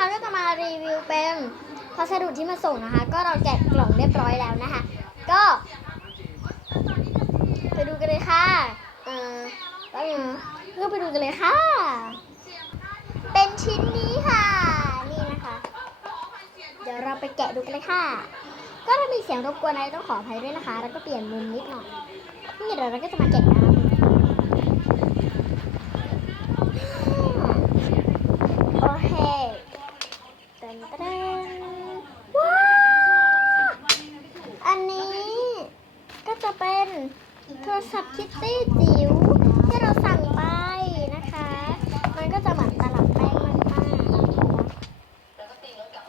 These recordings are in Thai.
นะคะก็จะมารีวิวเป็นพัสดุที่มาส่งนะคะ ก็เราแกะกล่องเรียบร้อยแล้วนะคะ ก็ ไปดูกันเลยค่ะเออแป๊บนึงนะก็ไปดูกันเลยค่ะ เป็นชิ้นนี้ค่ะ นี่นะคะ เดี๋ยวเราไปแกะดูกันเลยค่ะ ก็ถ้ามีเสียงรบกวนอะไรต้องขออภัยด้วยนะคะ แล้วก็เปลี่ยนมุมนิดหน่อยนี่เดี๋ยวเราก็จะมาแกะกันโอเคเต้นเต้นว้าวอันนี้ก็ จะเป็นโทรศัพท์คิตตี้จิ๋วที่เราสั่งไปนะคะ มันก็จะเหมือนตลับแป้งมากๆ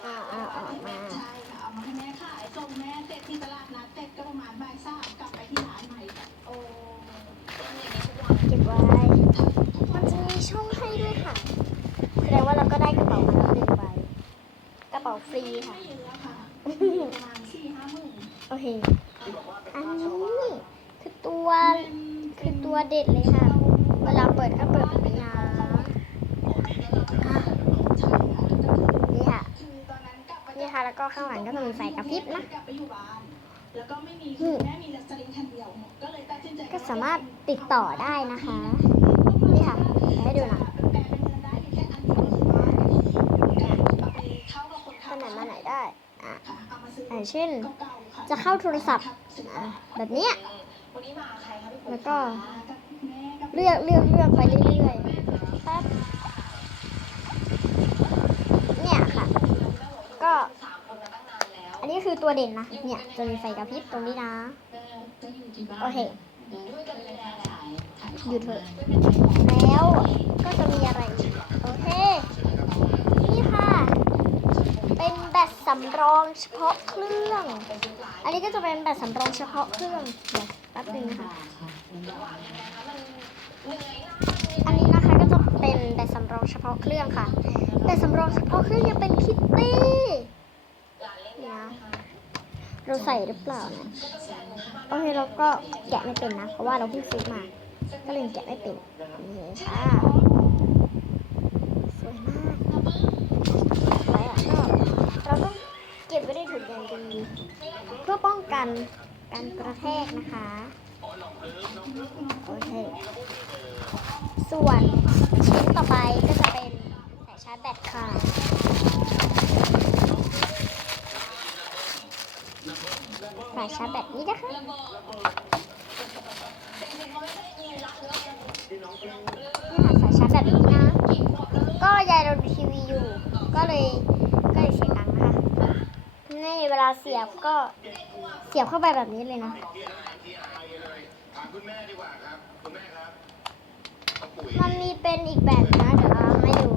อ่าอ่าออกมาใช่ค่ะเอามาให้แม่ขายส่งแม่เสร็จที่ตลาดนัดเสร็จก็ประมาณบ่ายสามกลับไปที่ร้านใหม่โอ้เก็บไว้ มันจะมีช่องให้ด้วยค่ะ แสดงว่าเราก็ได้กระเป๋ามาแล้วหนึ่งใบกระเป๋าฟรีค่ะ ประมาณสี่ห้าหมื่นโอเค อันนี้คือตัวคือตัวเด็ดเลยค่ะ เวลาเปิดก็เปิดแบบนี้นะอะนี่ค่ะนี่ค่ะ แล้วก็ข้างหลังก็จะมีไฟกระพริบนะแล้วก็ไม่มีแม่มีสลิงคันเดียวก็เลยตัดใจก็สามารถติดต่อได้นะคะ นี่ค่ะให้ดูนะแปลเป็นเงินได้อยู่แค่อันเดียวเอาไปเข้ากับคน ขนาดมาไหนได้ อะ ค่ะเอามาซื้ออย่างเช่นเก่าๆค่จะเข้าโทรศัพท์อะแบบเนี้ยวันนี้มาใครคะพี่ฝนแล้วก็กับแม่กับเลือกเลือกเลือกไปเรื่อยๆแป๊บเนี่ยค่ะ ก็อันนี้คือตัวเด่นนะ เนี่ยจะมีไฟกระพริบตรงนี้นะจะอยู่ที่บ้านโอเคด้วยกันเลยนะขายขายหยุดเถอะแล้วก็จะมีอะไรอีกโอเค นี่ค่ะ เป็นแบตสำ รองเฉพาะเครื่อง อันนี้ก็จะเป็นแบตสำรองเฉพาะเครื่องเดี๋ยวแป๊บนึงนะคะอันนี้นะคะก็จะเป็นแบตสำรองเฉพาะเครื่องค่ะ แบตสำรองเฉพาะเครื่องยังเป็นคิตตี้เนี่ยนะเราใส่หรือเปล่านะโอเคเราก็แกะไม่เป็นนะ เพราะว่าเราเพิ่งซื้อมา ก็เลยแกะไม่เป็นนี่ค่ะสวยมาก เก็บไว้ในถุงยางดีเพื่อป้องกันการกระแทกนะคะ โอเค ส่วนชิ้นต่อไปก็จะเป็นสายชาร์จแบตค่ะสายชาร์จแบตนี้นะคะนี่ค่ะสายชาร์จแบตนี้นะ ก็ยายเราดูทีวีอยู่ ก็เลยก็เลยเสียงดังนะคะ นี่เวลาเสียบก็เสียบเข้าไปแบบนี้เลยนะมันมีเป็นอีกแบบนะเดี๋ยวเราให้ดู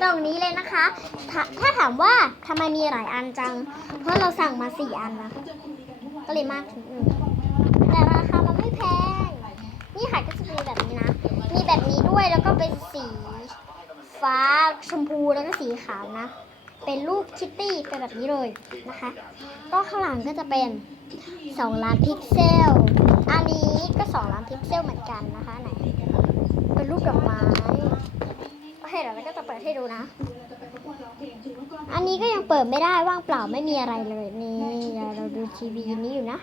ตรงนี้เลยนะคะ ถ้าถามว่าทำไมมีหลายอันจัง เพราะเราสั่งมาสี่อันนะก็เลยมากถึงหนึ่งแต่ราคามันไม่แพง นี่ค่ะก็จะมีแบบนี้นะ มีแบบนี้ด้วยแล้วก็เป็นสี ฟ้าชมพูแล้วก็สีขาวนะ เป็นรูปคิตตี้เป็นแบบนี้เลยนะคะ ก็ข้างหลังก็จะเป็น 2 ล้านพิกเซล อันนี้ก็ 2 ล้านพิกเซลเหมือนกันนะคะไหนเป็นรูปดอกไม้โอเคเดี๋ยวเราก็จะเปิดให้ดูนะ อันนี้ก็ยังเปิดไม่ได้ว่างเปล่าไม่มีอะไรเลยนี่เดี๋ยวเราดูทีวีนี้อยู่นะ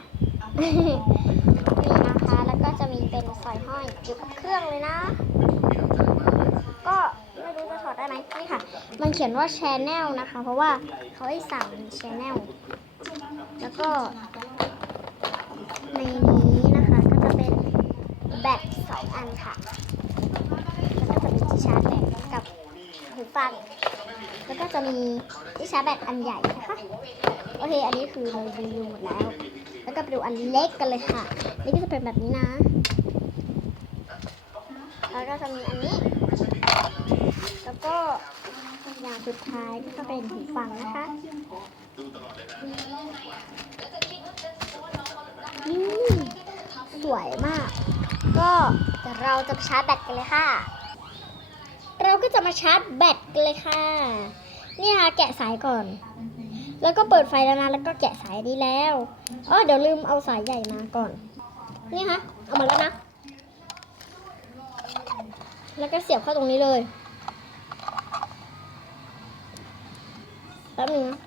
นี่นะคะแล้วก็จะมีเป็นสายห้อยอยู่กับเครื่องเลยนะ ก็ ไม่รู้จะถอดได้ไหมนี่ค่ะ มันเขียนว่า Channel นะคะ เพราะว่าเขาให้สั่ง Channel แล้วก็ ในนี้นะคะก็จะเป็นแบตสองอันค่ะแล้วก็จะมีที่ชาร์จแบตกับหูฟังแล้วก็จะมีที่ชาร์จแบตอันใหญ่นะคะโอเค อันนี้คือเรารีวิวหมดแล้ว แล้วก็ไปดูอันเล็กกันเลยค่ะ นี่ก็จะเป็นแบบนี้นะ แล้วก็จะมีอันนี้ แล้วก็อย่างสุดท้ายก็จะเป็นหูฟังนะคะอืมสวยมาก ก็เดี๋ยวเราจะชาร์จแบตกันเลยค่ะ เราก็จะมาชาร์จแบตกันเลยค่ะ นี่ค่ะแกะสายก่อน แล้วก็เปิดไฟแล้วนะแล้วก็แกะสายนี้แล้วอ๋อเดี๋ยวลืมเอาสายใหญ่มาก่อน นี่ค่ะเอามาแล้วนะ แล้วก็เสียบเข้าตรงนี้เลย บนึงนะ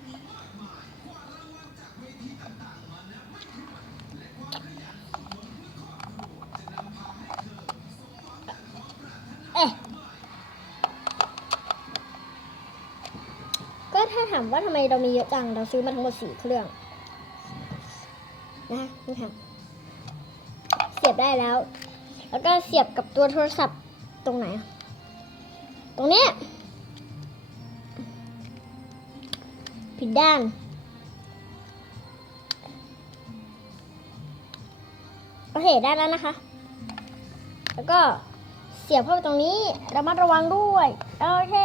เอ๊ะก็ถ้าถามว่าทำไมเรามีเยอะจัง เราซื้อมาทั้งหมดสี่เครื่อง นะนี่ค่ะเสียบได้แล้ว แล้วก็เสียบกับตัวโทรศัพท์ตรงไหน ตรงนี้ ผิดด้าน โอเคได้แล้วนะคะ แล้วก็เสียบเข้าไปตรงนี้ระมัดระวังด้วย โอเค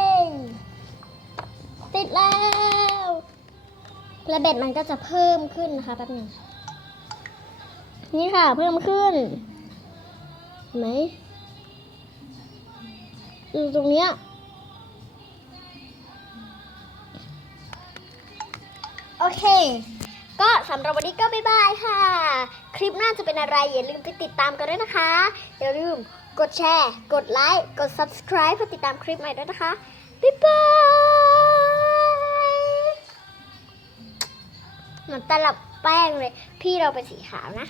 ติดแล้วระเบ็ดมันก็จะเพิ่มขึ้นนะคะแป๊บนึงนี่ค่ะเพิ่มขึ้นเห็นไหมอยู่ตรงเนี้ย โอเค ก็สำหรับวันนี้ก็บ๊ายบายค่ะ คลิปหน้าจะเป็นอะไรอย่าลืมไปติดตามกันด้วยนะคะ อย่าลืมกดแชร์ กดไลค์ กด subscribe เพื่อติดตามคลิปใหม่ด้วยนะคะ บ๊ายบายเหมือนตลับแป้งเลย พี่เราเป็นสีขาวนะ